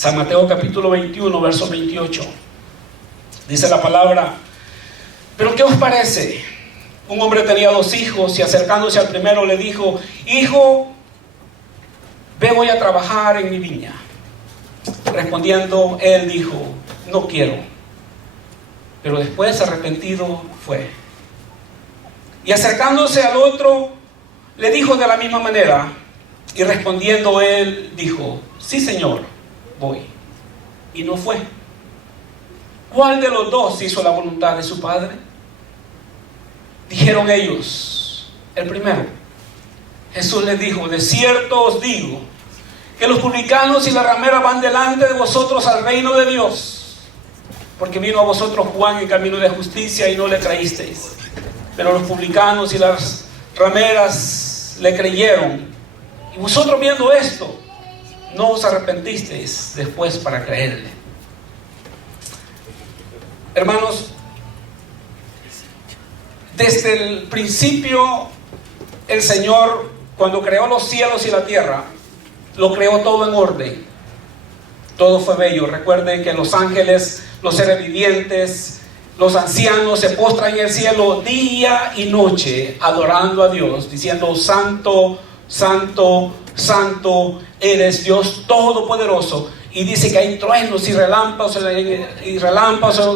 San Mateo capítulo 21, verso 28. Dice la palabra: pero ¿qué os parece? Un hombre tenía 2 hijos y acercándose al primero le dijo: hijo, ve hoy a trabajar en mi viña. Respondiendo él dijo: no quiero. Pero después, arrepentido, fue. Y acercándose al otro le dijo de la misma manera, y respondiendo él dijo: sí, Señor, voy. Y no fue. ¿Cuál de los 2 hizo la voluntad de su padre? Dijeron ellos: el primero. Jesús les dijo: de cierto os digo que los publicanos y las rameras van delante de vosotros al reino de Dios. Porque vino a vosotros Juan en camino de justicia y no le creísteis, pero los publicanos y las rameras le creyeron. Y vosotros, viendo esto, no os arrepentisteis después para creerle. Hermanos, desde el principio el Señor, cuando creó los cielos y la tierra, lo creó todo en orden. Todo fue bello. Recuerden que los ángeles, los seres vivientes, los ancianos se postran en el cielo día y noche adorando a Dios, diciendo: santo, santo, santo eres Dios Todopoderoso. Y dice que hay truenos y relámpagos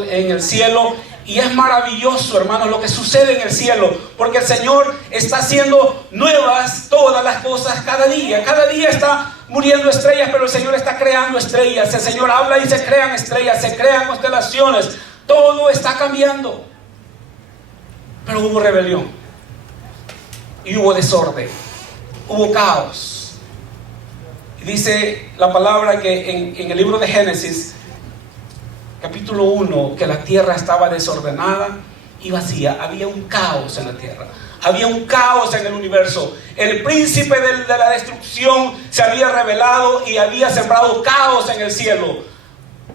en el cielo. Y es maravilloso, hermanos, lo que sucede en el cielo, porque el Señor está haciendo nuevas todas las cosas cada día. Cada día está muriendo estrellas, pero el Señor está creando estrellas. El Señor habla y se crean estrellas, se crean constelaciones. Todo está cambiando. Pero hubo rebelión y hubo desorden, hubo caos. Y dice la palabra que en el libro de Génesis capítulo 1, que la tierra estaba desordenada y vacía. Había un caos en la tierra, había un caos en el universo. El príncipe de la destrucción se había rebelado y había sembrado caos en el cielo.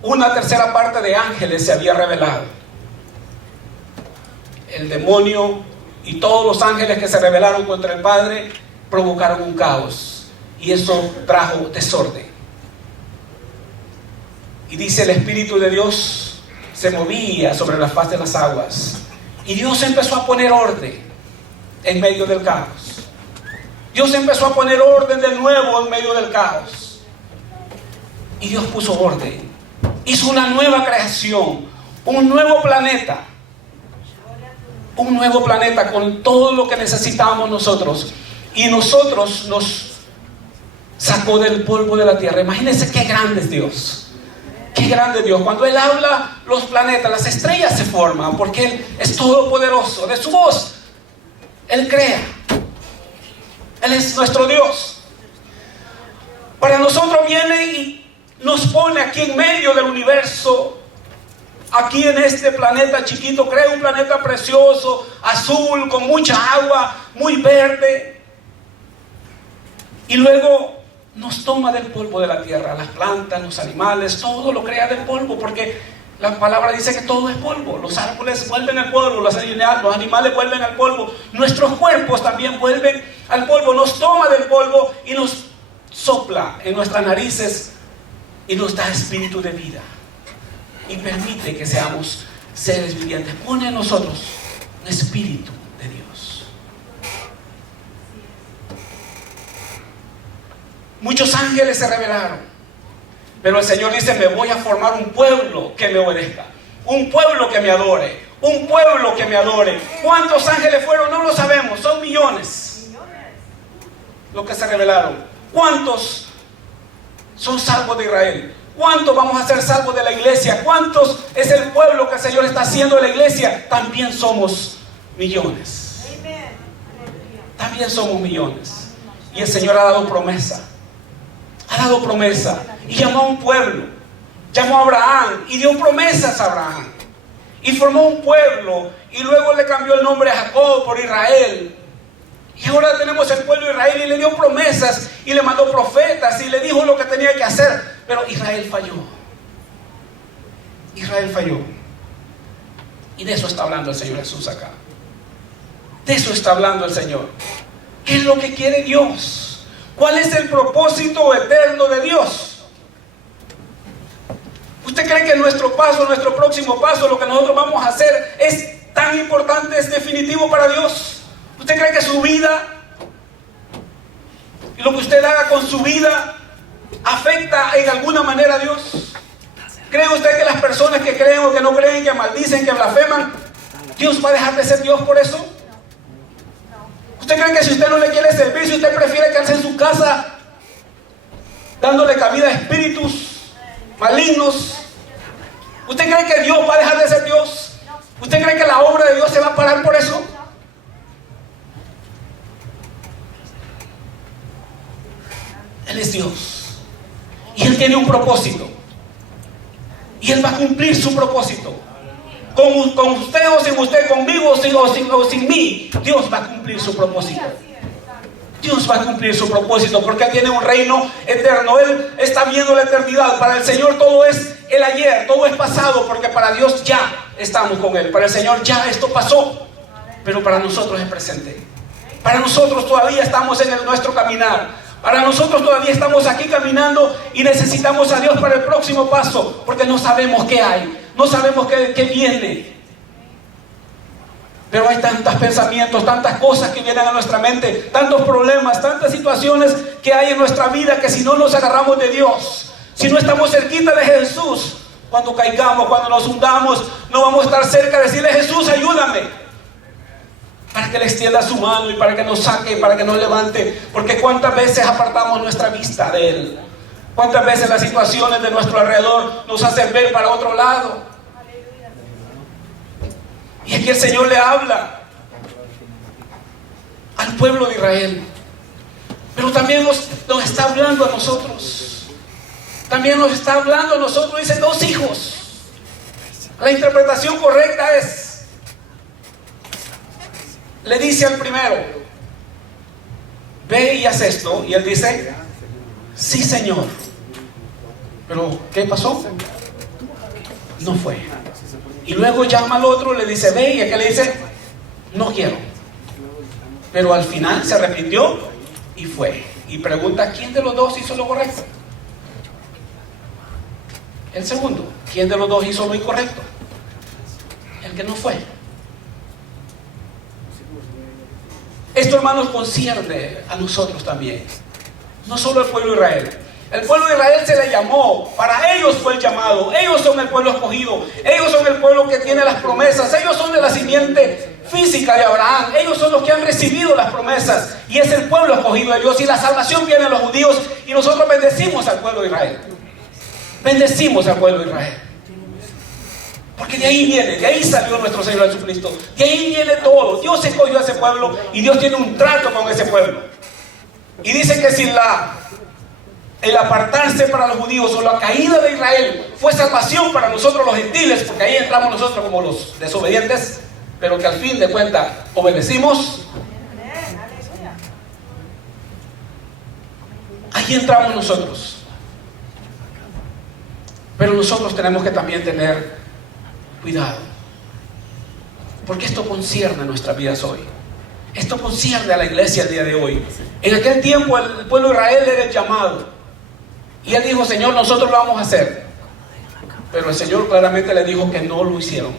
Una tercera parte de ángeles se había rebelado. El demonio y todos los ángeles que se rebelaron contra el Padre provocaron un caos, y eso trajo desorden. Y dice: el Espíritu de Dios se movía sobre la faz de las aguas. Y Dios empezó a poner orden en medio del caos. Dios empezó a poner orden de nuevo en medio del caos. Y Dios puso orden. Hizo una nueva creación, un nuevo planeta. Un nuevo planeta con todo lo que necesitábamos nosotros. Y nosotros nos sacó del polvo de la tierra. Imagínense qué grande es Dios. Qué grande Dios. Cuando Él habla, los planetas, las estrellas se forman, porque Él es todopoderoso. De su voz Él crea. Él es nuestro Dios. Para nosotros viene y nos pone aquí en medio del universo, aquí en este planeta chiquito. Crea un planeta precioso, azul, con mucha agua, muy verde. Y luego nos toma del polvo de la tierra, las plantas, los animales, todo lo crea del polvo, porque la palabra dice que todo es polvo. Los árboles vuelven al polvo, los animales vuelven al polvo, nuestros cuerpos también vuelven al polvo. Nos toma del polvo y nos sopla en nuestras narices y nos da espíritu de vida y permite que seamos seres vivientes. Pone en nosotros un espíritu de Dios. Muchos ángeles se rebelaron, pero el Señor dice: me voy a formar un pueblo que me obedezca, un pueblo que me adore, un pueblo que me adore. ¿Cuántos ángeles fueron? No lo sabemos, son millones los que se rebelaron. ¿Cuántos son salvos de Israel? ¿Cuántos vamos a ser salvos de la iglesia? ¿Cuántos es el pueblo que el Señor está haciendo de la iglesia? También somos millones. También somos millones. Y el Señor ha dado promesa. Ha dado promesa y llamó a un pueblo, llamó a Abraham y dio promesas a Abraham y formó un pueblo, y luego le cambió el nombre a Jacob por Israel, y ahora tenemos el pueblo de Israel. Y le dio promesas y le mandó profetas y le dijo lo que tenía que hacer, pero Israel falló. Israel falló. Y de eso está hablando el Señor Jesús acá. De eso está hablando el Señor. ¿Qué es lo que quiere Dios? ¿Cuál es el propósito eterno de Dios? ¿Usted cree que nuestro paso, nuestro próximo paso, lo que nosotros vamos a hacer es tan importante, es definitivo para Dios? ¿Usted cree que su vida y lo que usted haga con su vida afecta en alguna manera a Dios? ¿Cree usted que las personas que creen o que no creen, que maldicen, que blasfeman, Dios va a dejar de ser Dios por eso? ¿Usted cree que si usted no le quiere servir, si usted prefiere quedarse en su casa dándole cabida a espíritus malignos, usted cree que Dios va a dejar de ser Dios? ¿Usted cree que la obra de Dios se va a parar por eso? Él es Dios y Él tiene un propósito y Él va a cumplir su propósito con usted o sin usted, conmigo o sin mí. Dios va a cumplir su propósito. Dios va a cumplir su propósito porque Él tiene un reino eterno. Él está viendo la eternidad. Para el Señor todo es el ayer, todo es pasado, porque para Dios ya estamos con Él. Para el Señor ya esto pasó, pero para nosotros es presente. Para nosotros todavía estamos en nuestro caminar. Para nosotros todavía estamos aquí caminando y necesitamos a Dios para el próximo paso, porque no sabemos qué hay, no sabemos qué viene. Pero hay tantos pensamientos, tantas cosas que vienen a nuestra mente, tantos problemas, tantas situaciones que hay en nuestra vida, que si no nos agarramos de Dios, si no estamos cerquita de Jesús, cuando caigamos, cuando nos hundamos, no vamos a estar cerca de decirle: Jesús, ayúdame, para que le extienda su mano y para que nos saque, para que nos levante. Porque cuántas veces apartamos nuestra vista de Él, cuántas veces las situaciones de nuestro alrededor nos hacen ver para otro lado. Y aquí el Señor le habla al pueblo de Israel, pero también nos está hablando a nosotros. También nos está hablando a nosotros. Dice: 2 hijos. La interpretación correcta es: le dice al primero: ve y haz esto. Y él dice: sí, Señor. Pero ¿qué pasó? No fue. Y luego llama al otro, le dice: ve. Y aquel le dice: no quiero. Pero al final se arrepintió y fue. Y pregunta: ¿quién de los dos hizo lo correcto? El segundo. ¿Quién de los dos hizo lo incorrecto? El que no fue. Esto, hermanos, concierne a nosotros también, no solo al pueblo de Israel. El pueblo de Israel se le llamó, para ellos fue el llamado. Ellos son el pueblo escogido, ellos son el pueblo que tiene las promesas, ellos son de la simiente física de Abraham, ellos son los que han recibido las promesas y es el pueblo escogido de Dios. Y la salvación viene a los judíos y nosotros bendecimos al pueblo de Israel. Bendecimos al pueblo de Israel, porque de ahí viene, de ahí salió nuestro Señor Jesucristo, de ahí viene todo. Dios escogió a ese pueblo y Dios tiene un trato con ese pueblo. Y dice que si el apartarse para los judíos o la caída de Israel fue salvación para nosotros los gentiles, porque ahí entramos nosotros como los desobedientes, pero que al fin de cuentas obedecimos, ahí entramos nosotros. Pero nosotros tenemos que también tener cuidado, porque esto concierne a nuestras vidas hoy. Esto concierne a la iglesia el día de hoy. En aquel tiempo el pueblo de Israel era el llamado y él dijo: Señor, nosotros lo vamos a hacer. Pero el Señor claramente le dijo que no lo hicieron.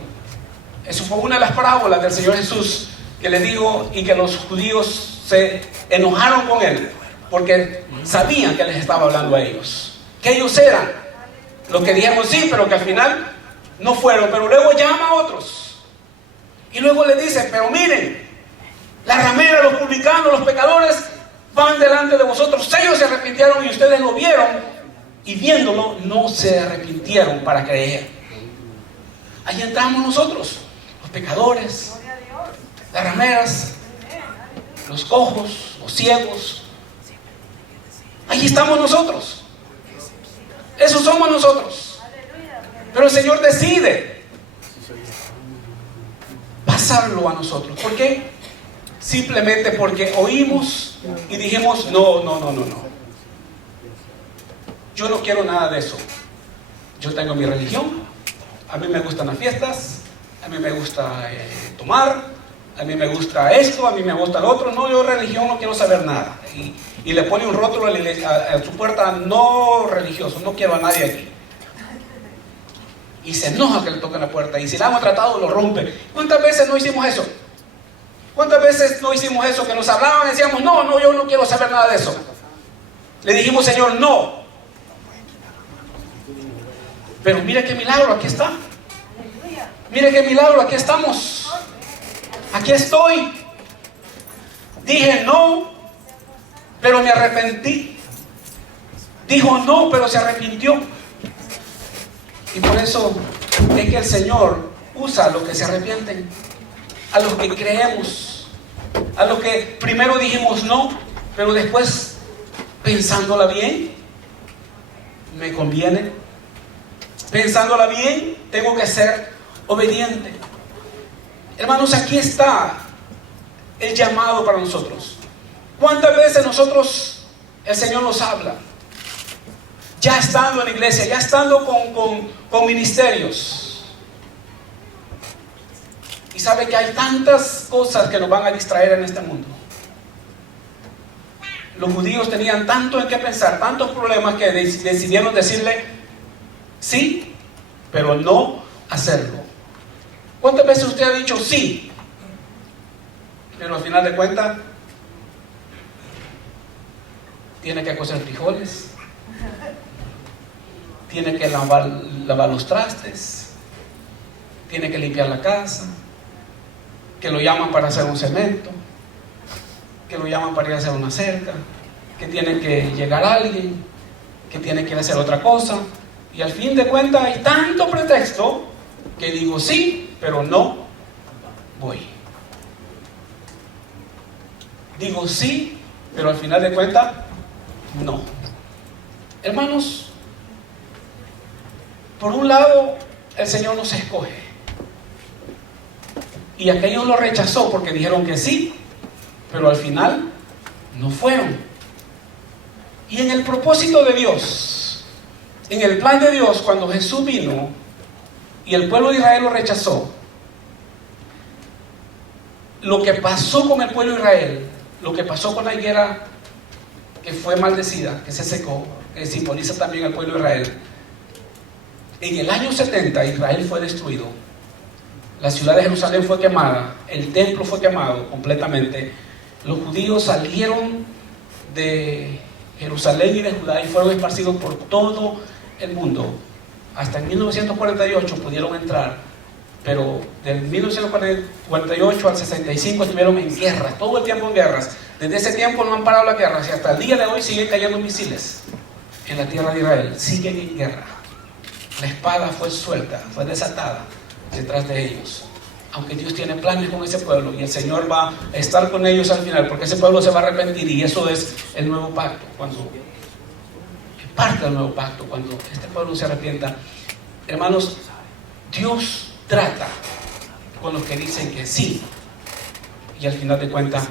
Eso fue una de las parábolas del Señor Jesús que le dijo, y que los judíos se enojaron con él porque sabían que les estaba hablando a ellos, que ellos eran los que dijeron sí, pero que al final no fueron. Pero luego llama a otros y luego le dice: pero miren, la ramera, los publicanos, los pecadores van delante de vosotros. Ellos se arrepintieron y ustedes lo vieron, y viéndolo no se arrepintieron para creer. Ahí entramos nosotros, los pecadores, las rameras, los cojos, los ciegos. Ahí estamos nosotros. Esos somos nosotros. Pero el Señor decide pasarlo a nosotros. ¿Por qué? Simplemente porque oímos y dijimos: no. Yo no quiero nada de eso. Yo tengo mi religión. A mí me gustan las fiestas. A mí me gusta tomar. A mí me gusta esto. A mí me gusta lo otro. No, yo religión no quiero saber nada. Y le pone un rótulo a su puerta: no religioso. No quiero a nadie aquí. y se enoja que le toquen la puerta, y si la hemos tratado lo rompe. ¿Cuántas veces no hicimos eso? ¿Cuántas veces no hicimos eso? Que nos hablaban y decíamos, no, yo no quiero saber nada de eso. Le dijimos, Señor, no. Pero mire qué milagro, aquí está. Mire qué milagro, aquí estamos. Aquí estoy. Dije no, pero me arrepentí. Dijo no, pero se arrepintió. Y por eso es que el Señor usa a los que se arrepienten, a los que creemos, a los que primero dijimos no, pero después, pensándola bien, me conviene. Pensándola bien, tengo que ser obediente. Hermanos, aquí está el llamado para nosotros. ¿Cuántas veces nosotros, el Señor nos habla? Ya estando en la iglesia, ya estando con ministerios. Y sabe que hay tantas cosas que nos van a distraer en este mundo. Los judíos tenían tanto en qué pensar, tantos problemas, que decidieron decirle sí, pero no hacerlo. ¿Cuántas veces usted ha dicho sí, pero al final de cuentas tiene que cocer frijoles, tiene que lavar los trastes, tiene que limpiar la casa, que lo llaman para hacer un cemento, que lo llaman para ir a hacer una cerca, que tiene que llegar alguien, que tiene que ir a hacer otra cosa? Y al fin de cuentas hay tanto pretexto que digo sí, pero no voy. Digo sí, pero al final de cuentas no. Hermanos, por un lado el Señor nos escoge, y aquellos lo rechazó porque dijeron que sí, pero al final no fueron. Y en el propósito de Dios, en el plan de Dios, cuando Jesús vino y el pueblo de Israel lo rechazó, lo que pasó con el pueblo de Israel, lo que pasó con la higuera que fue maldecida, que se secó, que simboliza también al pueblo de Israel, en el año 70 Israel fue destruido. La ciudad de Jerusalén fue quemada, el templo fue quemado completamente. Los judíos salieron de Jerusalén y de Judá y fueron esparcidos por todo el mundo. Hasta en 1948 pudieron entrar, pero del 1948 al 65 estuvieron en guerra, todo el tiempo en guerras. Desde ese tiempo no han parado las guerras y hasta el día de hoy siguen cayendo misiles en la tierra de Israel. Siguen en guerra. La espada fue suelta, fue desatada detrás de ellos. Aunque Dios tiene planes con ese pueblo y el Señor va a estar con ellos al final, porque ese pueblo se va a arrepentir, y eso es el nuevo pacto. Cuando parte del nuevo pacto, cuando este pueblo se arrepienta, hermanos, Dios trata con los que dicen que sí y al final de cuentas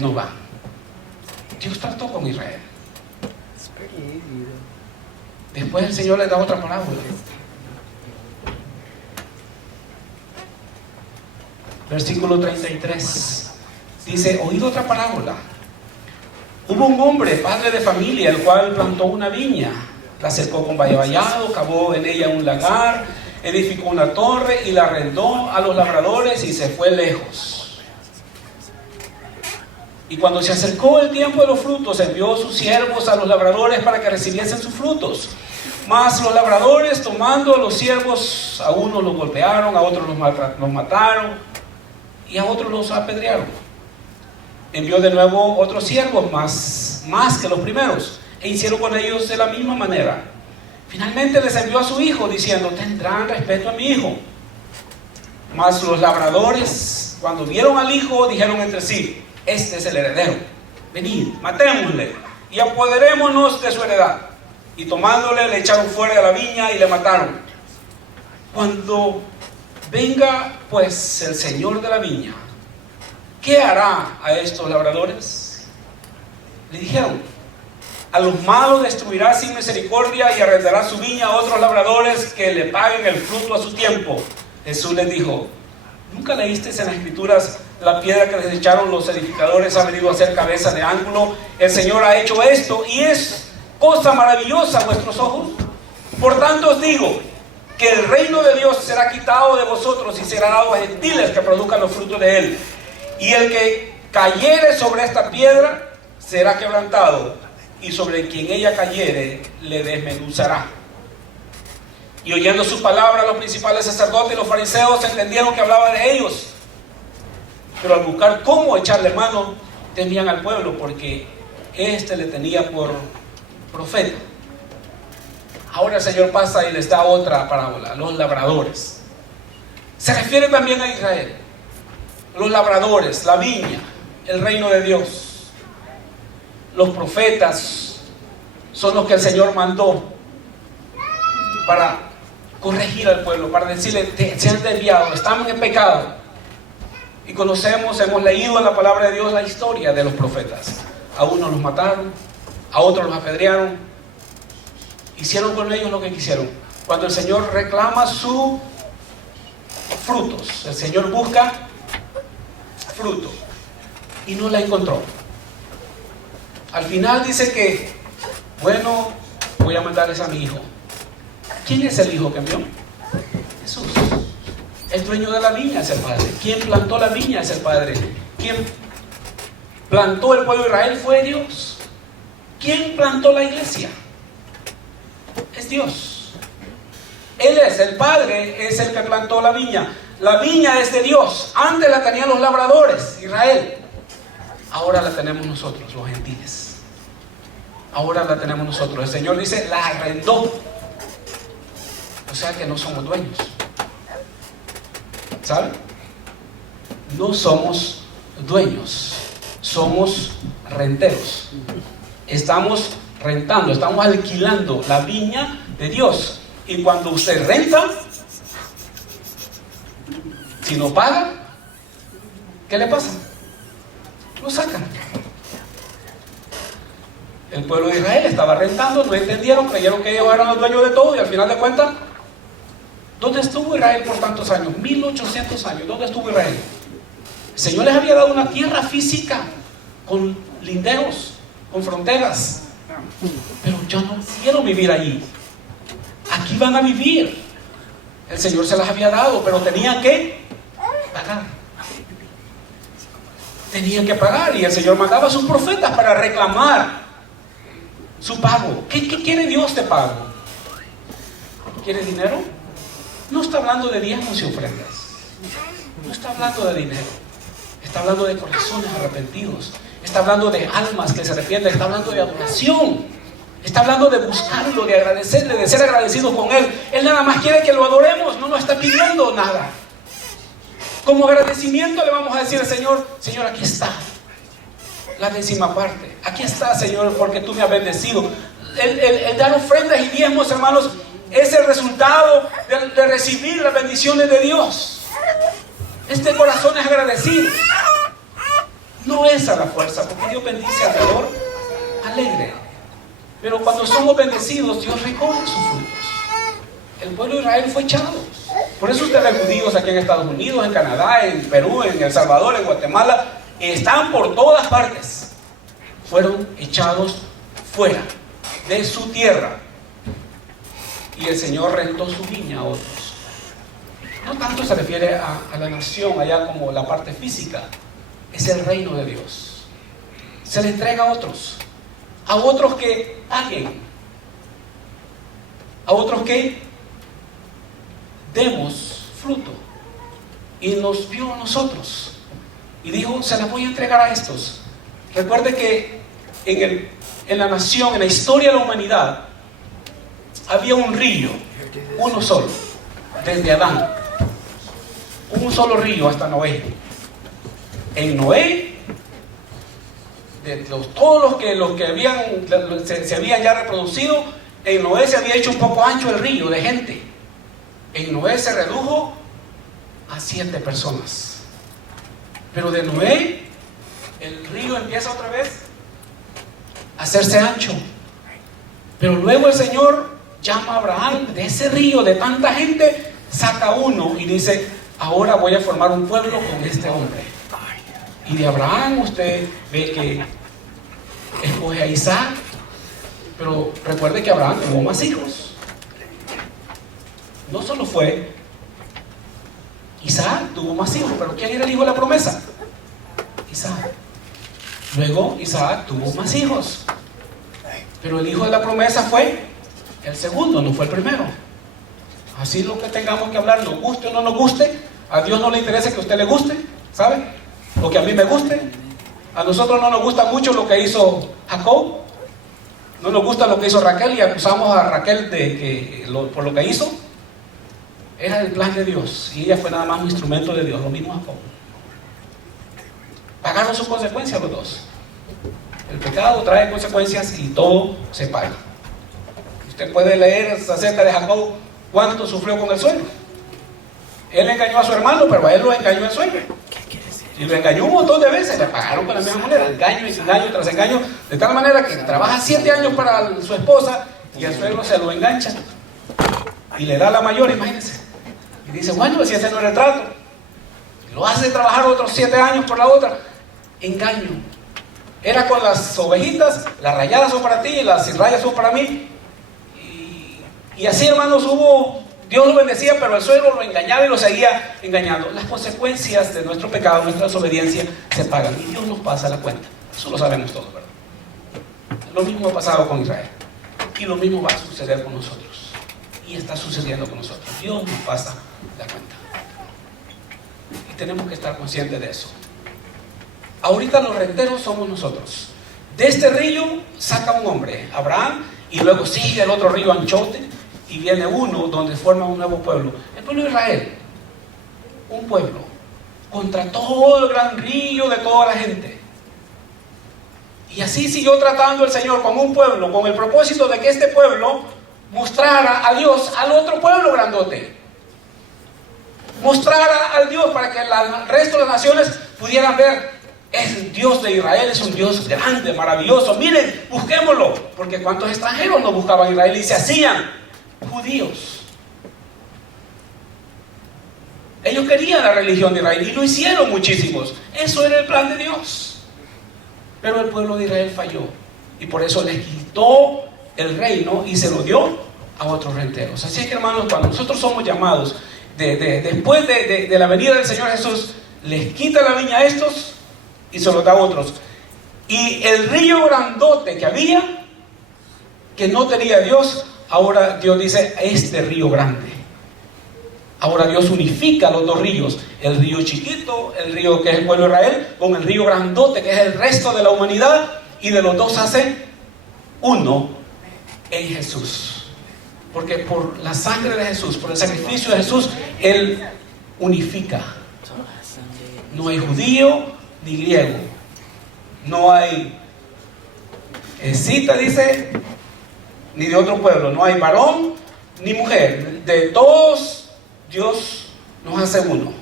no van. Dios trató con Israel. Después el Señor le da otra parábola. Versículo 33 dice: oíd otra parábola. Hubo un hombre, padre de familia, el cual plantó una viña, la cercó con vallado, cavó en ella un lagar, edificó una torre y la arrendó a los labradores y se fue lejos. Y cuando se acercó el tiempo de los frutos, envió sus siervos a los labradores para que recibiesen sus frutos. Mas los labradores, tomando a los siervos, a unos los golpearon, a otros los mataron y a otros los apedrearon. Envió de nuevo otros siervos más que los primeros, e hicieron con ellos de la misma manera. Finalmente les envió a su hijo, diciendo: tendrán respeto a mi hijo. Mas los labradores, cuando vieron al hijo, dijeron entre sí: este es el heredero, venid, matémosle y apoderémonos de su heredad. Y tomándole, le echaron fuera de la viña y le mataron. Cuando venga pues el Señor de la viña, ¿qué hará a estos labradores? Le dijeron: a los malos destruirá sin misericordia y arrendará su viña a otros labradores que le paguen el fruto a su tiempo. Jesús les dijo: ¿nunca leísteis en las Escrituras: la piedra que desecharon los edificadores ha venido a ser cabeza de ángulo? El Señor ha hecho esto y es cosa maravillosa a vuestros ojos. Por tanto os digo que el reino de Dios será quitado de vosotros y será dado a gentiles que produzcan los frutos de él. Y el que cayere sobre esta piedra será quebrantado, y sobre quien ella cayere le desmenuzará. Y oyendo sus palabras, los principales sacerdotes y los fariseos entendieron que hablaba de ellos. Pero al buscar cómo echarle mano, temían al pueblo, porque éste le tenía por profeta. Ahora el Señor pasa y les da otra parábola, los labradores. Se refiere también a Israel. Los labradores, la viña, el reino de Dios. Los profetas son los que el Señor mandó para corregir al pueblo, para decirle: se han desviado, están en pecado. Y conocemos, hemos leído en la palabra de Dios la historia de los profetas. A unos los mataron, a otros los apedrearon, hicieron con ellos lo que quisieron. Cuando el Señor reclama sus frutos, el Señor busca fruto y no la encontró. Al final dice que, bueno, voy a mandarles a mi hijo. ¿Quién es el hijo que envió? Jesús. El dueño de la viña es el Padre. ¿Quién plantó la viña? Es el Padre. ¿Quién plantó el pueblo de Israel? Fue Dios. ¿Quién plantó la iglesia? Es Dios. Él es el Padre, es el que plantó la viña. La viña es de Dios. Antes la tenían los labradores, Israel. Ahora la tenemos nosotros, los gentiles. Ahora la tenemos nosotros. El Señor dice: la arrendó. O sea que no somos dueños. ¿Saben? No somos dueños. Somos renteros. Estamos rentando, estamos alquilando la viña de Dios. Y cuando usted renta, si no paga, ¿qué le pasa? Lo sacan. El pueblo de Israel estaba rentando, no entendieron, creyeron que ellos eran los dueños de todo, y al final de cuentas, ¿dónde estuvo Israel por tantos años? 1800 años. ¿Dónde estuvo Israel? El Señor les había dado una tierra física con linderos, con fronteras, pero yo no quiero vivir allí. Aquí van a vivir. El Señor se las había dado, pero tenían que pagar. Tenían que pagar, y el Señor mandaba a sus profetas para reclamar su pago. ¿Qué quiere Dios de pago? ¿Quiere dinero? No está hablando de diezmos y ofrendas. No está hablando de dinero. Está hablando de corazones arrepentidos. Está hablando de almas que se arrepienten. Está hablando de adoración. Está hablando de buscarlo, de agradecerle, de ser agradecidos con Él. Él nada más quiere que lo adoremos. No nos está pidiendo nada. Como agradecimiento le vamos a decir al Señor: Señor, aquí está la 10ª parte. Aquí está, Señor, porque tú me has bendecido. El dar ofrendas y diezmos, hermanos, es el resultado de recibir las bendiciones de Dios. Este corazón es agradecido. No es a la fuerza, porque Dios bendice al dador alegre. Pero cuando somos bendecidos, Dios recoge sus frutos. El pueblo de Israel fue echado. Por eso usted ve judíos aquí en Estados Unidos, en Canadá, en Perú, en El Salvador, en Guatemala. Están por todas partes. Fueron echados fuera de su tierra. Y el Señor rentó su viña a otros. No tanto se refiere a la nación allá como la parte física. Es el reino de Dios. Se le entrega a otros que paguen, a otros que demos fruto. Y nos vio a nosotros y dijo: se las voy a entregar a estos. Recuerde que en la nación, en la historia de la humanidad, había un río, uno solo, desde Adán, un solo río hasta Noé. En Noé, todos los que se habían ya reproducido, en Noé se había hecho un poco ancho el río de gente. En Noé se redujo a 7 personas. Pero de Noé, el río empieza otra vez a hacerse ancho. Pero luego el Señor llama a Abraham de ese río de tanta gente, saca uno y dice: ahora voy a formar un pueblo con este hombre. Y de Abraham usted ve que escoge a Isaac, pero recuerde que Abraham tuvo más hijos. no solo fue Isaac, tuvo más hijos, pero ¿quién era el hijo de la promesa? Isaac. Luego Isaac tuvo más hijos, pero el hijo de la promesa fue el segundo, no fue el primero. Así lo que tengamos que hablar, nos guste o no nos guste, a Dios no le interesa que a usted le guste, ¿sabe? O que a mí me guste. A nosotros no nos gusta mucho lo que hizo Jacob, no nos gusta lo que hizo Raquel y acusamos a Raquel por lo que hizo. Era el plan de Dios y ella fue nada más un instrumento de Dios, lo mismo Jacob. Pagaron sus consecuencias los dos. El pecado trae consecuencias y todo se paga. Usted puede leer acerca de Jacob cuánto sufrió con el sueño. Él engañó a su hermano, pero a él lo engañó en sueño. Y lo engañó un montón de veces, le pagaron con la misma manera, engaño y engaño tras engaño, de tal manera que trabaja 7 años para su esposa y el suegro se lo engancha y le da la mayor, imagínense. Y dice, bueno, si ese no era el trato, lo hace trabajar otros 7 años por la otra. Engaño. Era con las ovejitas, las rayadas son para ti y las sin rayas son para mí. Y así, hermanos, Dios lo bendecía, pero el suegro lo engañaba y lo seguía engañando. Las consecuencias de nuestro pecado, nuestra desobediencia, se pagan y Dios nos pasa la cuenta. Eso lo sabemos todos, ¿verdad? Lo mismo ha pasado con Israel y lo mismo va a suceder con nosotros y está sucediendo con nosotros. Dios nos pasa la cuenta y tenemos que estar conscientes de eso. Ahorita los renteros somos nosotros. De este río saca un hombre, Abraham, y luego sigue el otro río Anchote y viene uno donde forma un nuevo pueblo, el pueblo de Israel. Un pueblo contra todo el gran río de toda la gente. Y así siguió tratando el Señor con un pueblo, con el propósito de que este pueblo mostrara a Dios al otro pueblo grandote. Mostrara al Dios para que el resto de las naciones pudieran ver, el Dios de Israel es un Dios grande, maravilloso. Miren, busquémoslo. Porque cuántos extranjeros no buscaban a Israel y se hacían judíos. Ellos querían la religión de Israel y lo hicieron muchísimos. Eso era el plan de Dios. Pero el pueblo de Israel falló y por eso les quitó el reino y se lo dio a otros renteros. Así es que, hermanos, cuando nosotros somos llamados después de la venida del Señor Jesús, les quita la viña a estos y se lo da a otros. Y el río grandote que había, que no tenía Dios, ahora Dios dice, este río grande. Ahora Dios unifica los dos ríos, el río chiquito, el río que es el pueblo de Israel, con el río grandote que es el resto de la humanidad, y de los dos hace uno en Jesús. Porque por la sangre de Jesús, por el sacrificio de Jesús, Él unifica. No hay judío ni griego, no hay escita, dice, ni de otro pueblo, no hay varón ni mujer, de todos Dios nos hace uno,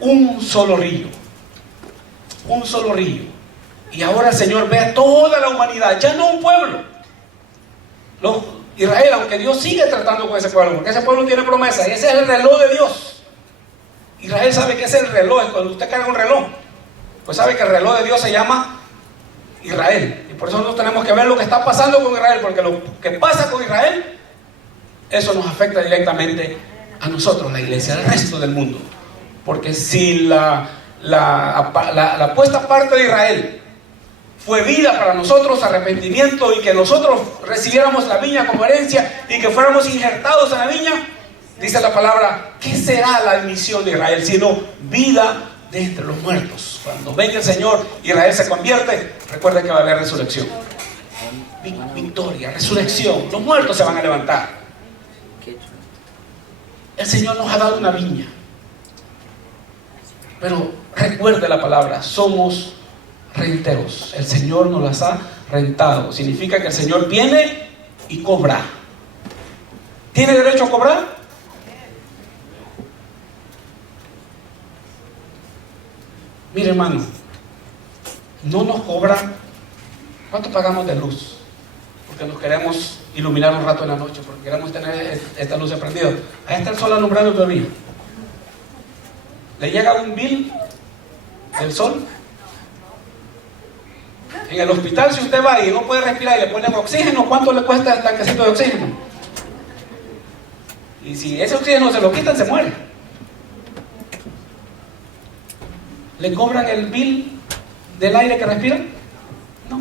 un solo río, y ahora el Señor ve a toda la humanidad, ya no un pueblo. Israel, aunque Dios sigue tratando con ese pueblo, porque ese pueblo tiene promesa, y ese es el reloj de Dios. Israel sabe que es el reloj. Cuando usted carga un reloj, pues sabe que el reloj de Dios se llama Israel. Y por eso nosotros tenemos que ver lo que está pasando con Israel, porque lo que pasa con Israel, eso nos afecta directamente a nosotros, la iglesia, al resto del mundo. Porque si la puesta parte de Israel fue vida para nosotros, arrepentimiento, y que nosotros recibiéramos la viña como herencia y que fuéramos injertados en la viña, dice la palabra, ¿qué será la misión de Israel? Sino vida de entre los muertos. Cuando venga el Señor, Israel se convierte, recuerden que va a haber resurrección. Victoria, resurrección. Los muertos se van a levantar. El Señor nos ha dado una viña. Pero recuerde la palabra, somos renteros. El Señor nos las ha rentado. Significa que el Señor viene y cobra. ¿Tiene derecho a cobrar? Mire, hermano, no nos cobra. ¿Cuánto pagamos de luz? Porque nos queremos iluminar un rato en la noche, porque queremos tener esta luz prendida. Ahí está el sol alumbrando todavía. ¿Le llega un bill del sol? En el hospital, si usted va y no puede respirar y le ponen oxígeno, ¿cuánto le cuesta el tanquecito de oxígeno? Y si ese oxígeno se lo quitan, se muere. ¿Le cobran el bill del aire que respiran? No.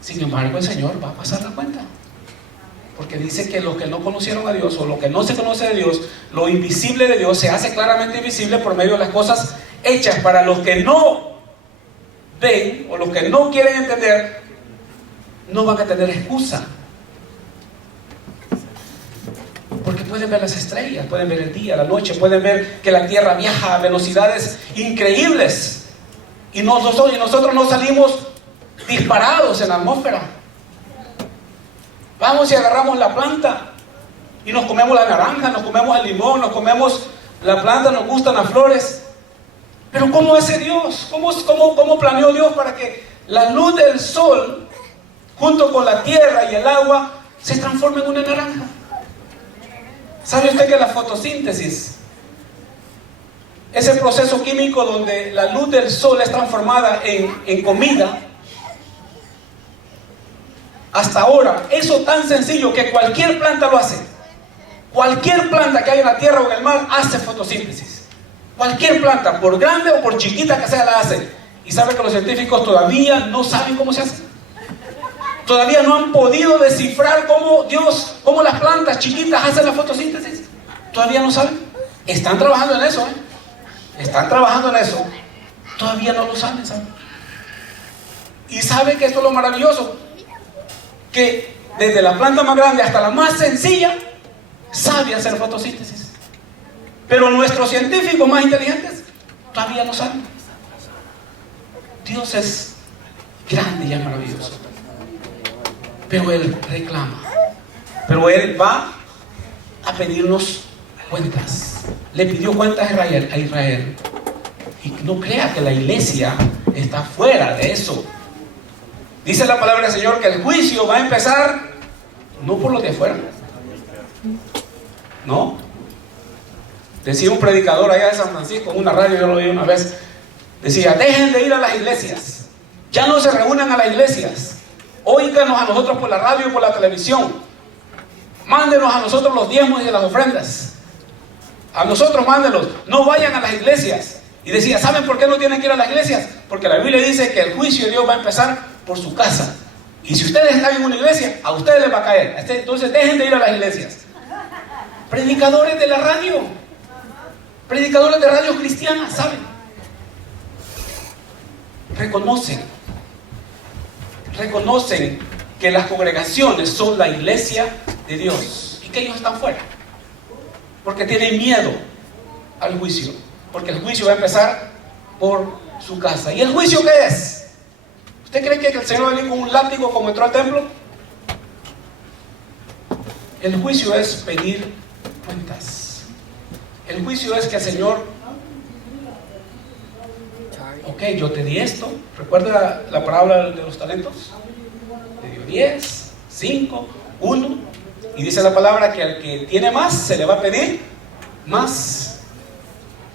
Sin embargo, el Señor va a pasar la cuenta. Porque dice que los que no conocieron a Dios, o lo que no se conoce de Dios, lo invisible de Dios se hace claramente visible por medio de las cosas hechas. Para los que no ven, o los que no quieren entender, no van a tener excusa. Porque pueden ver las estrellas, pueden ver el día, la noche, pueden ver que la Tierra viaja a velocidades increíbles. Y nosotros no salimos disparados en la atmósfera. Vamos y agarramos la planta y nos comemos la naranja, nos comemos el limón, nos comemos la planta, nos gustan las flores. Pero ¿cómo hace Dios? ¿Cómo planeó Dios para que la luz del sol, junto con la tierra y el agua, se transforme en una naranja? ¿Sabe usted que la fotosíntesis, ese proceso químico donde la luz del sol es transformada en comida, hasta ahora, eso tan sencillo que cualquier planta lo hace? Cualquier planta que hay en la tierra o en el mar hace fotosíntesis. Cualquier planta, por grande o por chiquita que sea, la hace. ¿Y sabe que los científicos todavía no saben cómo se hace? Todavía no han podido descifrar cómo las plantas chiquitas hacen la fotosíntesis. Todavía no saben. Están trabajando en eso, Están trabajando en eso. Todavía no lo saben, ¿saben? Y sabe que esto es lo maravilloso, que desde la planta más grande hasta la más sencilla sabe hacer fotosíntesis. Pero nuestros científicos más inteligentes todavía no saben. Dios es grande y es maravilloso, pero Él reclama. Pero Él va a pedirnos cuentas. Le pidió cuentas a Israel. Y no crea que la iglesia está fuera de eso. Dice la palabra del Señor que el juicio va a empezar no por los de afuera. No. Decía un predicador allá de San Francisco en una radio, yo lo oí una vez. Decía: dejen de ir a las iglesias. Ya no se reúnan a las iglesias. Óiganos a nosotros por la radio y por la televisión. Mándenos a nosotros los diezmos y las ofrendas. A nosotros mándenos. No vayan a las iglesias. Y decía: ¿saben por qué no tienen que ir a las iglesias? Porque la Biblia dice que el juicio de Dios va a empezar por su casa. Y si ustedes están en una iglesia, a ustedes les va a caer. Entonces dejen de ir a las iglesias. Predicadores de la radio, predicadores de radio cristianas, ¿saben? Reconocen que las congregaciones son la iglesia de Dios y que ellos están fuera, porque tienen miedo al juicio, porque el juicio va a empezar por su casa. ¿Y el juicio qué es? ¿Usted cree que el Señor va a venir con un látigo como entró al templo? El juicio es pedir cuentas. El juicio es que el Señor, ok, yo te di esto. ¿Recuerda la parábola de los talentos? Te dio 10, 5, 1. Y dice la palabra que al que tiene más se le va a pedir más.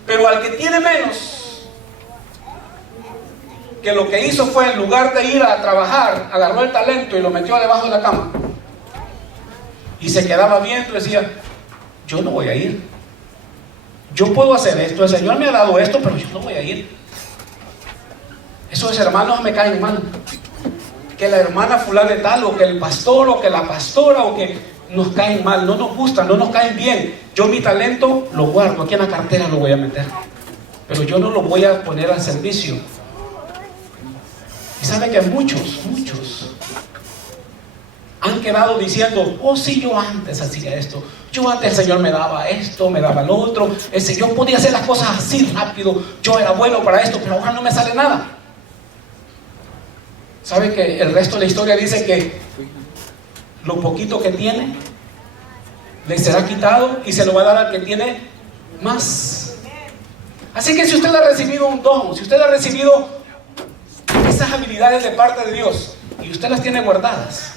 Pero al que tiene menos, que lo que hizo fue, en lugar de ir a trabajar, agarró el talento y lo metió debajo de la cama y se quedaba viendo y decía: yo no voy a ir, yo puedo hacer esto, el Señor me ha dado esto, pero yo no voy a ir. Esos hermanos me caen mal, que la hermana fulana de tal, o que el pastor, o que la pastora, o que nos caen mal, no nos gustan, no nos caen bien. Yo mi talento lo guardo, aquí en la cartera lo voy a meter, pero yo no lo voy a poner al servicio. Y sabe que muchos han quedado diciendo: oh sí, yo antes hacía esto, yo antes el Señor me daba esto, me daba lo otro, el Señor podía hacer las cosas así rápido, yo era bueno para esto, pero ahora no me sale nada. ¿Sabe que el resto de la historia dice que lo poquito que tiene le será quitado y se lo va a dar al que tiene más? Así que si usted ha recibido un don, si usted ha recibido esas habilidades de parte de Dios y usted las tiene guardadas,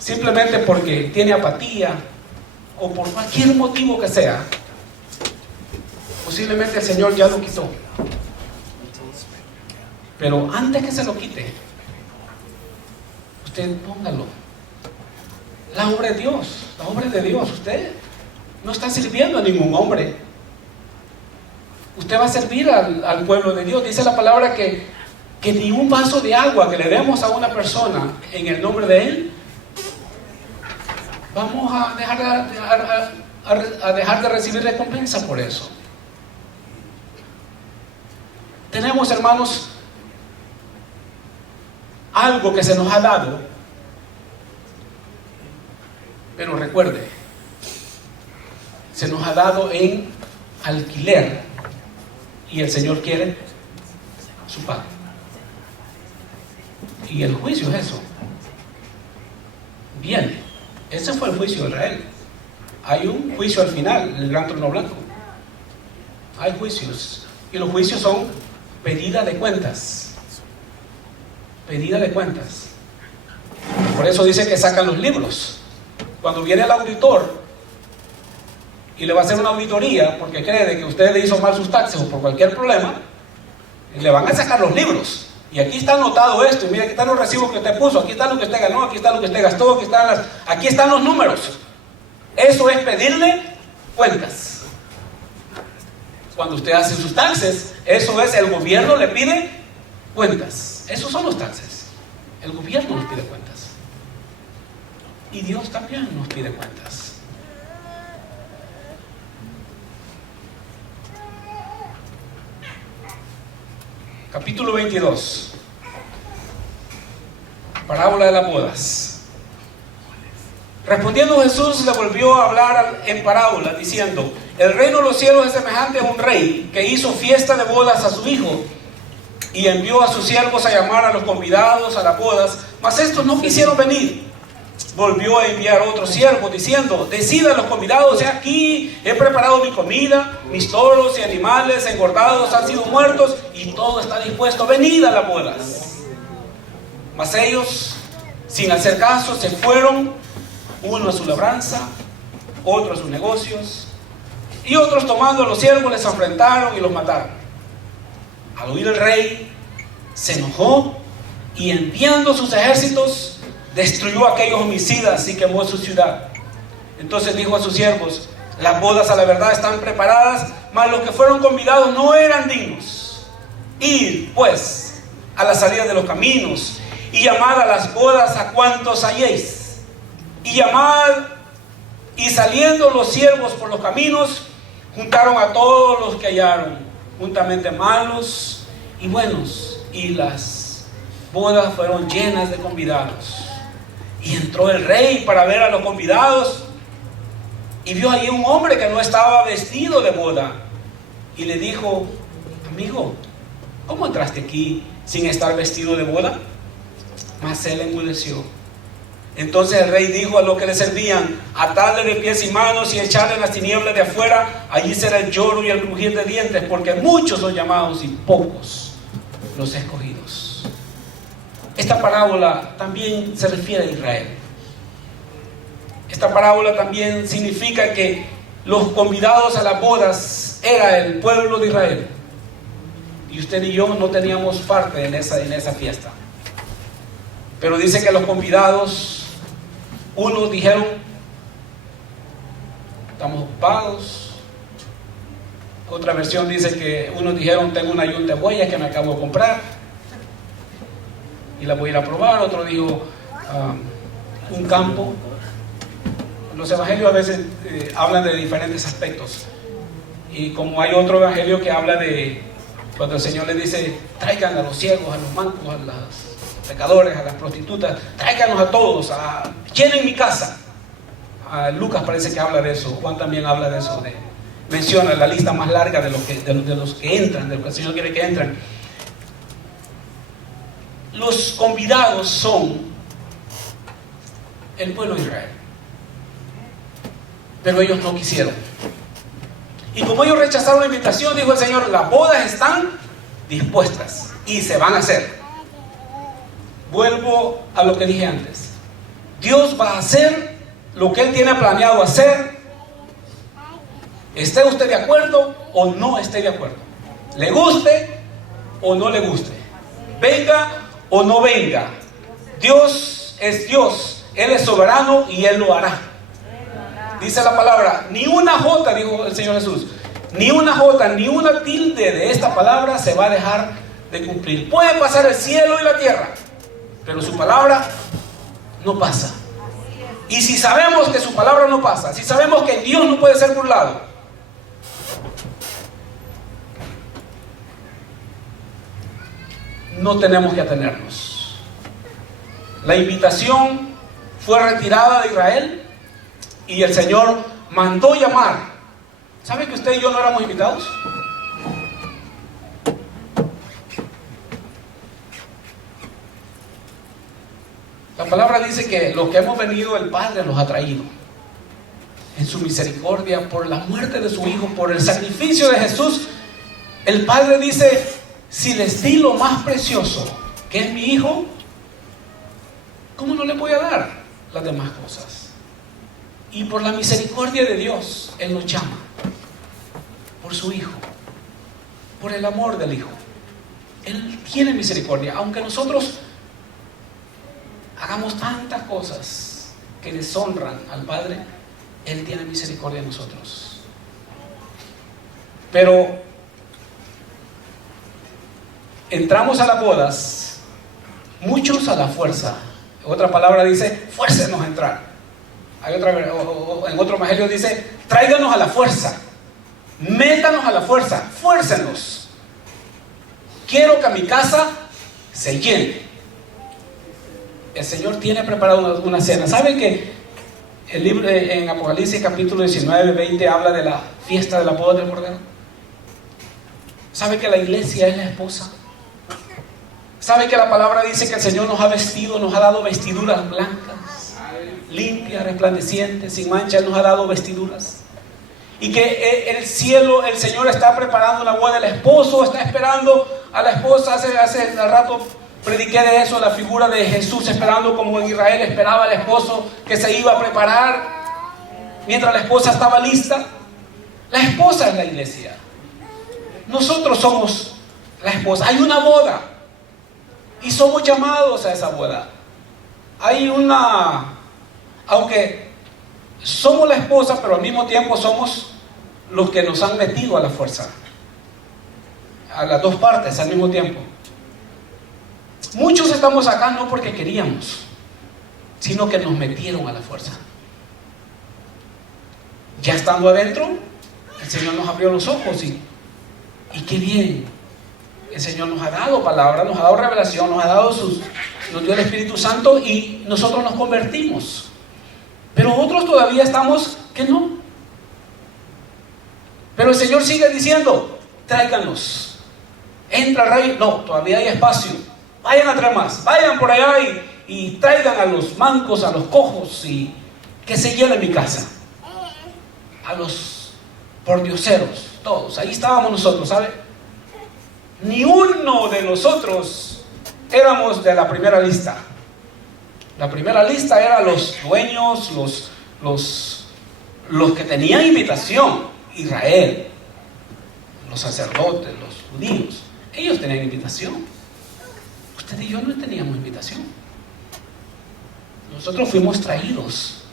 simplemente porque tiene apatía o por cualquier motivo que sea, posiblemente el Señor ya lo quitó. Pero antes que se lo quite, usted póngalo. La obra de Dios, la obra de Dios. Usted no está sirviendo a ningún hombre. Usted va a servir al pueblo de Dios. Dice la palabra que ni un vaso de agua que le demos a una persona en el nombre de Él, vamos a dejar de recibir recompensa por eso. Tenemos, hermanos, algo que se nos ha dado, pero recuerde, se nos ha dado en alquiler y el Señor quiere su pago. Y el juicio es eso. Viene. Ese fue el juicio de Israel. Hay un juicio al final, el gran trono blanco. Hay juicios. Y los juicios son pedida de cuentas. Pedida de cuentas. Por eso dice que sacan los libros. Cuando viene el auditor y le va a hacer una auditoría porque cree de que usted le hizo mal sus taxes o por cualquier problema, le van a sacar los libros. Y aquí está anotado esto, y mira, aquí están los recibos que usted puso, aquí está lo que usted ganó, aquí está lo que usted gastó, aquí están los números. Eso es pedirle cuentas. Cuando usted hace sus taxes, eso es, el gobierno le pide cuentas. Esos son los taxes. El gobierno nos pide cuentas. Y Dios también nos pide cuentas. Capítulo 22. Parábola de las bodas. Respondiendo Jesús le volvió a hablar en parábola diciendo: el reino de los cielos es semejante a un rey que hizo fiesta de bodas a su hijo y envió a sus siervos a llamar a los convidados a las bodas, mas estos no quisieron venir. Volvió a enviar otro siervo diciendo: decid a los convidados, he aquí, he preparado mi comida, mis toros y animales engordados han sido muertos y todo está dispuesto, venid a las bodas. Mas ellos, sin hacer caso, se fueron, uno a su labranza, otro a sus negocios, y otros tomando a los siervos les afrentaron y los mataron. Al oír el rey, se enojó y enviando sus ejércitos destruyó a aquellos homicidas y quemó su ciudad. Entonces dijo a sus siervos: las bodas a la verdad están preparadas, mas los que fueron convidados no eran dignos. Id pues a la salida de los caminos y llamad a las bodas a cuantos halléis. Y llamad, y saliendo los siervos por los caminos, juntaron a todos los que hallaron, juntamente malos y buenos, y las bodas fueron llenas de convidados. Y entró el rey para ver a los convidados y vio allí un hombre que no estaba vestido de boda, y le dijo: amigo, ¿cómo entraste aquí sin estar vestido de boda? Mas él enmudeció. Entonces el rey dijo a los que le servían: atadle de pies y manos y echarle en las tinieblas de afuera, allí será el lloro y el crujir de dientes, porque muchos son llamados y pocos los escogidos. Esta parábola también se refiere a Israel. Esta parábola también significa que los convidados a las bodas era el pueblo de Israel. Y usted y yo no teníamos parte en esa fiesta. Pero dice que los convidados, unos dijeron: estamos ocupados. Otra versión dice que unos dijeron: tengo una yunta de bueyas que me acabo de comprar y la voy a ir a probar. Otro dijo: un campo. Los evangelios a veces hablan de diferentes aspectos, y como hay otro evangelio que habla de cuando el Señor le dice: traigan a los ciegos, a los mancos, a los pecadores, a las prostitutas, tráiganos a todos, llenen mi casa. Lucas parece que habla de eso, Juan también habla de eso, menciona la lista más larga de los que entran, de lo que el Señor quiere que entren. Los convidados son el pueblo de Israel, pero ellos no quisieron. Y como ellos rechazaron la invitación, dijo el Señor: las bodas están dispuestas y se van a hacer. Vuelvo a lo que dije antes. Dios va a hacer lo que Él tiene planeado hacer, esté usted de acuerdo o no esté de acuerdo, le guste o no le guste, venga o no venga. Dios es Dios Él es soberano y Él lo hará. Dice la palabra, ni una jota, dijo el Señor Jesús, ni una jota, ni una tilde de esta palabra se va a dejar de cumplir. Puede pasar el cielo y la tierra, pero su palabra no pasa. Y si sabemos que su palabra no pasa, si sabemos que Dios no puede ser burlado, no tenemos que atenernos. La invitación fue retirada de Israel y el Señor mandó llamar. ¿Sabe que usted y yo no éramos invitados? La palabra dice que los que hemos venido, el Padre los ha traído en su misericordia por la muerte de su Hijo, por el sacrificio de Jesús. El Padre dice, si les di lo más precioso, que es mi Hijo, ¿cómo no le voy a dar las demás cosas? Y por la misericordia de Dios, Él nos llama, por su Hijo, por el amor del Hijo. Él tiene misericordia, aunque nosotros hagamos tantas cosas que deshonran al Padre, Él tiene misericordia de nosotros. Pero entramos a las bodas, muchos a la fuerza. Otra palabra dice, fuércenos a entrar. Hay otra, en otro evangelio dice, tráiganos a la fuerza, métanos a la fuerza, fuércenos. Quiero que mi casa se llene. El Señor tiene preparado una cena. ¿Saben que el libro en Apocalipsis capítulo 19, 20 habla de la fiesta de la boda del Cordero? ¿Sabe que la iglesia es la esposa? ¿Sabe que la palabra dice que el Señor nos ha vestido, nos ha dado vestiduras blancas, limpias, resplandecientes, sin mancha? Él nos ha dado vestiduras. Y que el cielo, el Señor está preparando una boda. El esposo está esperando a la esposa. Hace rato prediqué de eso, la figura de Jesús esperando, como en Israel esperaba al esposo que se iba a preparar mientras la esposa estaba lista. La esposa es la iglesia. Nosotros somos la esposa. Hay una boda y somos llamados a esa boda. Hay aunque somos la esposa, pero al mismo tiempo somos los que nos han metido a la fuerza, a las dos partes al mismo tiempo. Muchos estamos acá no porque queríamos, sino que nos metieron a la fuerza. Ya estando adentro, el Señor nos abrió los ojos y qué bien. El Señor nos ha dado palabra, nos ha dado revelación, nos dio el Espíritu Santo y nosotros nos convertimos. Pero otros todavía estamos que no. Pero el Señor sigue diciendo, tráiganlos. Entra el rey. No, todavía hay espacio. Vayan a traer más. Vayan por allá y traigan a los mancos, a los cojos y que se llene mi casa. A los pordioseros, todos. Ahí estábamos nosotros, ¿sabe? Ni uno de nosotros éramos de la primera lista. La primera lista era los dueños, los que tenían invitación. Israel, los sacerdotes, los judíos, ellos tenían invitación. Usted y yo no teníamos invitación. Nosotros fuimos traídos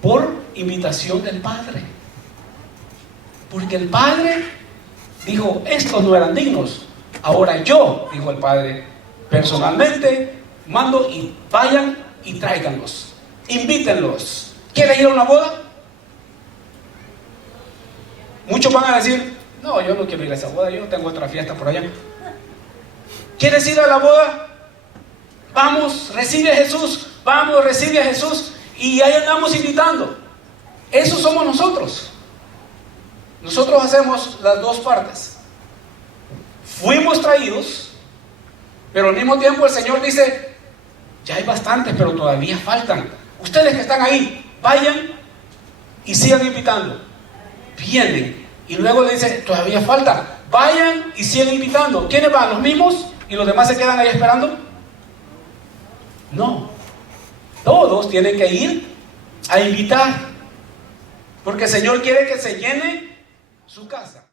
por invitación del Padre, porque el Padre dijo, estos no eran dignos. Ahora yo, dijo el Padre, personalmente mando y vayan y tráiganlos, invítenlos. ¿Quiere ir a una boda? Muchos van a decir, no, yo no quiero ir a esa boda, yo tengo otra fiesta por allá. ¿Quieres ir a la boda? Vamos, recibe a Jesús, vamos, recibe a Jesús, y ahí andamos invitando. Eso somos nosotros. Nosotros hacemos las dos partes. Fuimos traídos, pero al mismo tiempo el Señor dice, ya hay bastantes, pero todavía faltan. Ustedes que están ahí, vayan y sigan invitando. Vienen, y luego le dice, todavía falta. Vayan y sigan invitando. ¿Quiénes van? ¿Los mismos? ¿Y los demás se quedan ahí esperando? No. Todos tienen que ir a invitar, porque el Señor quiere que se llene su casa.